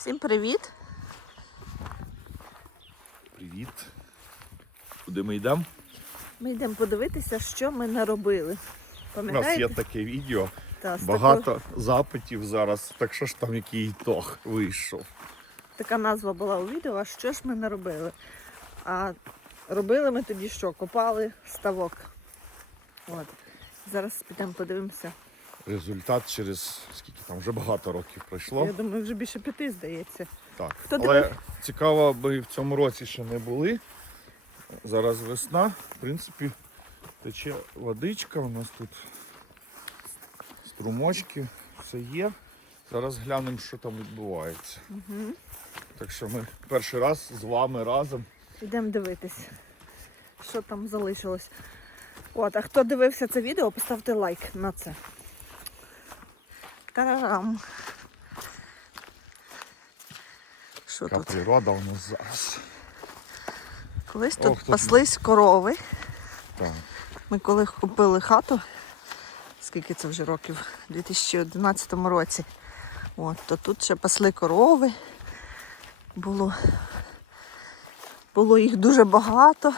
Всім привіт! Привіт. Куди ми йдемо? Ми йдемо подивитися, що ми наробили. У нас є таке відео. Та, Багато такою- запитів зараз. Так що ж там який ітог вийшов? така назва була у відео, а що ж ми наробили? А робили ми тоді що? Копали ставок. От. Зараз підемо подивимося. Результат через скільки там вже багато років пройшло. Я думаю, вже більше п'яти здається. Так. Хто Але дивив? цікаво, ми в цьому році ще не були. Зараз весна. В принципі, тече водичка. У нас тут струмочки, все є. Зараз глянемо, що там відбувається. Угу. Так що ми перший раз з вами разом. Йдемо дивитись, що там залишилось. От, а хто дивився це відео, поставте лайк на це. Тарарам. Що Яка тут? природа у нас зараз. Колись Ох, тут тут- паслись корови. Так. Ми коли купили хату, скільки це вже років, у 2011 році, от, то тут ще пасли корови. Було, було їх дуже багато.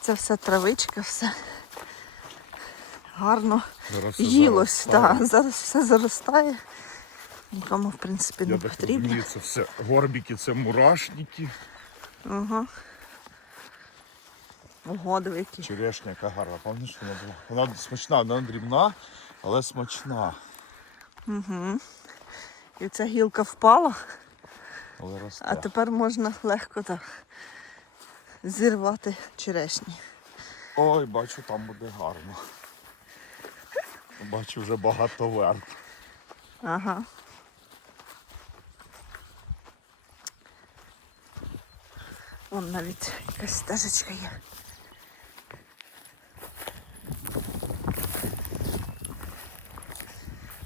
Це все травичка, все гарно Зараз все їлось. Так, зараз все заростає. Нікому, в принципі, не Я так потрібно. розумію, це все горбики, це мурашники. Ага. Ого, диви які. Черешня яка гарна. Пам'ятаєш, вона була. Вона смачна, вона дрібна, але смачна. Угу. І ця гілка впала. Але росте. А тепер можна легко так зірвати черешні. Ой, бачу, там буде гарно. Бачу вже багато верх. Ага. Вон навіть якась стежечка є.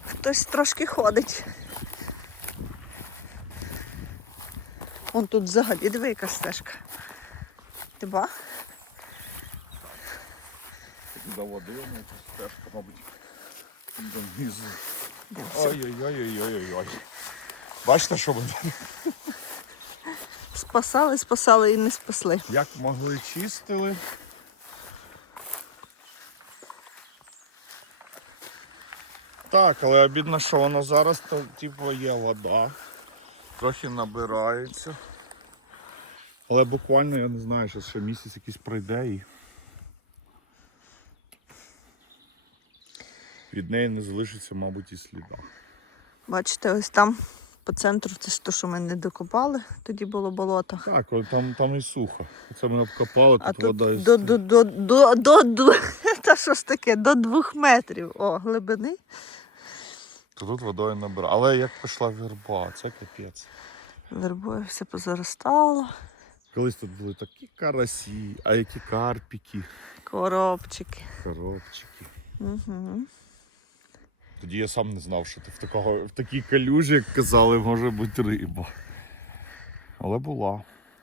Хтось трошки ходить. Вон тут взагалі диви, яка стежка. Ти ба? Вона тут стежка, мабуть. Донизу. Ой-ой-ой-ой-ой-ой. Бачите, що буде? Спасали, спасали і не спасли. Як могли чистили. Так, але обідно, що воно зараз то, типу, є вода. Трохи набирається. Але буквально, я не знаю, що ще місяць якийсь пройде і від неї не залишиться, мабуть, і сліда. Бачите, ось там по центру це ж то, що ми не докопали, тоді було болото. Так, от там, там і сухо. Це ми обкопали, тут, тут вода до, до, до, до, до, до, та що ж таке, до двох метрів о, глибини. То тут водою набирає. Але як пішла верба, це капець. Вербою все позаростало, Колись тут були такі карасі, а які карпіки, коробчики. коробчики. Угу. Тоді я сам не знав, що в, такого, в такій калюжі, як казали, може бути риба. Але була.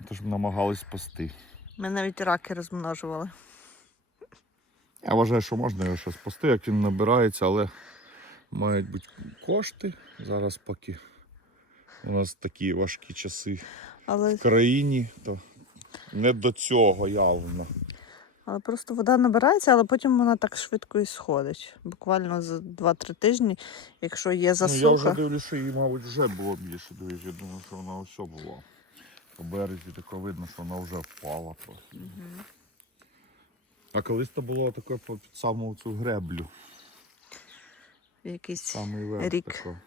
Тож намагались спасти. Ми навіть раки розмножували. Я вважаю, що можна його ще спасти, як він набирається, але мають бути кошти. Зараз поки у нас такі важкі часи Але, в країні, то не до цього явно. Але просто вода набирається, але потім вона так швидко і сходить. Буквально за 2-3 тижні, якщо є Ну, я вже дивлюся, що її, мабуть, вже було більше. Дивись, я думаю, що вона ось була. По березі тако видно, що вона вже впала трохи. А колись то було таке по під саму цю греблю. якийсь Самий верх. рік. тако.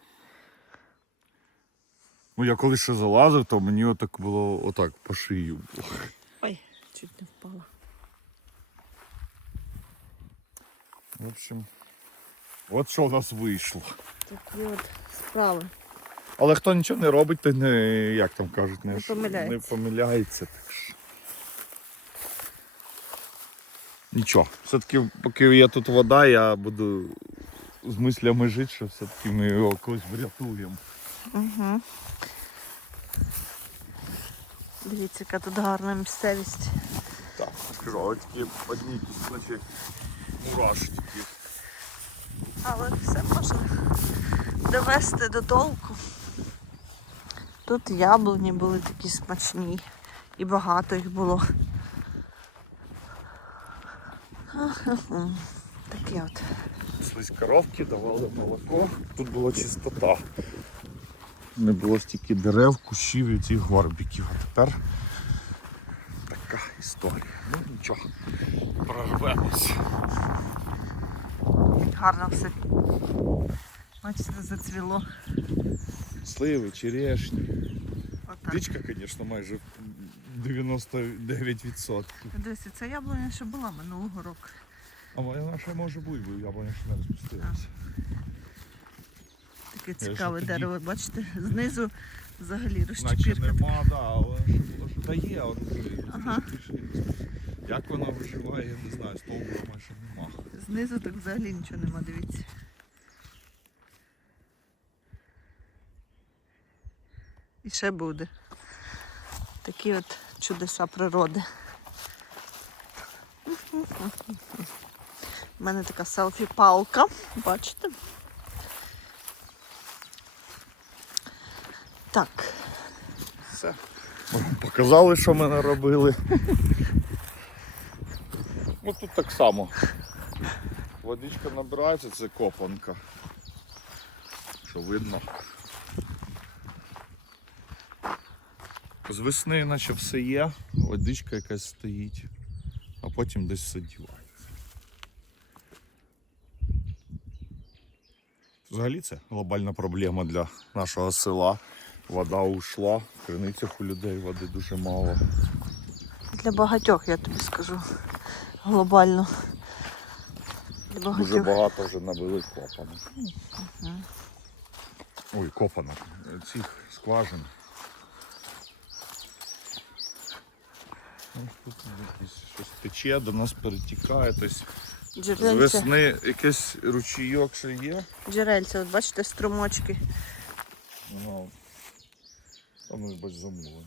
Ну, я коли ще залазив, то мені отак було отак по шию. Ой, чуть не впала. В общем, от що в нас вийшло. Такі от справи. Але хто нічого не робить, то не, як там кажуть, не, Не помиляється. не помиляється. Так що. Нічого. Все-таки, поки є тут вода, я буду з мислями жити, що все-таки ми його колись врятуємо. Угу. Дивіться, яка тут гарна місцевість. Так, скажу, ось такі одні наче мурашки. Але все можна довести до толку. Тут яблуні були такі смачні. І багато їх було. Таке от. Слизь коровки, давали молоко. Тут була чистота. Не було стільки дерев, кущів і цих горбиків. А тепер така історія. Ну нічого, прорвемось. Гарно все. Бачите, зацвіло. Сливи, черешні. Річка, звісно, майже 99%. Дивіться, ця яблуня ще була минулого року. А вона ще може бути, бо яблуня ще не розпустилася. Таке цікаве дерево, бачите, знизу взагалі Наче розчепірка. нема, да, але ще було, що та є, але Ага. Як вона виживає, я не знаю, стовбура майже нема. Знизу так взагалі нічого нема, дивіться. І ще буде. Такі от чудеса природи. У мене така селфі-палка, бачите? Так, Все. Показали, що ми наробили. Ну тут так само. Водичка набирається, це копанка. Що видно. З весни наче все є, водичка якась стоїть, а потім десь все. Взагалі це глобальна проблема для нашого села. Вода ушла, в криницях у людей води дуже мало. для багатьох, я тобі скажу. Глобально. Для Дуже багато вже набили копанок. Ой, копанок. Цих скважин. Тут якесь щось тече, до нас перетікає. Тобто з весни якийсь ручійок ще є. Джерельця, от бачите, струмочки. Ну, а ну.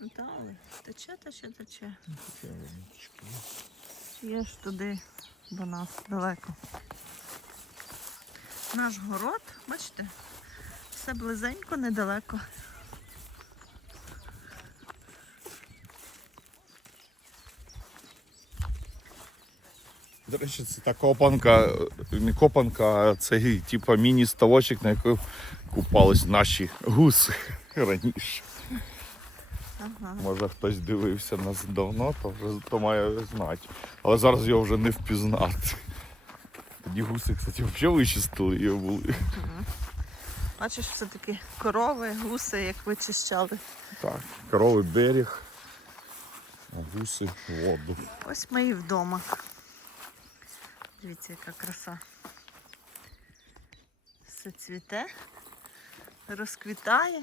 Ну так, але тече, тече, тече. Водички є. Ж туди до нас далеко. Наш город, бачите, все близенько, недалеко. До речі, це та копанка, не копанка, а це типа міні-ставочок, на якому купались наші гуси раніше. Ага. Може хтось дивився нас давно, то вже то має знати. Але зараз його вже не впізнати. Тоді гуси, кстати, взагалі вичистили його були. Бачиш, все-таки корови, гуси, як вичищали. Так, корови берег, а гуси воду. Ось ми і вдома. Дивіться, яка краса. Все цвіте, розквітає.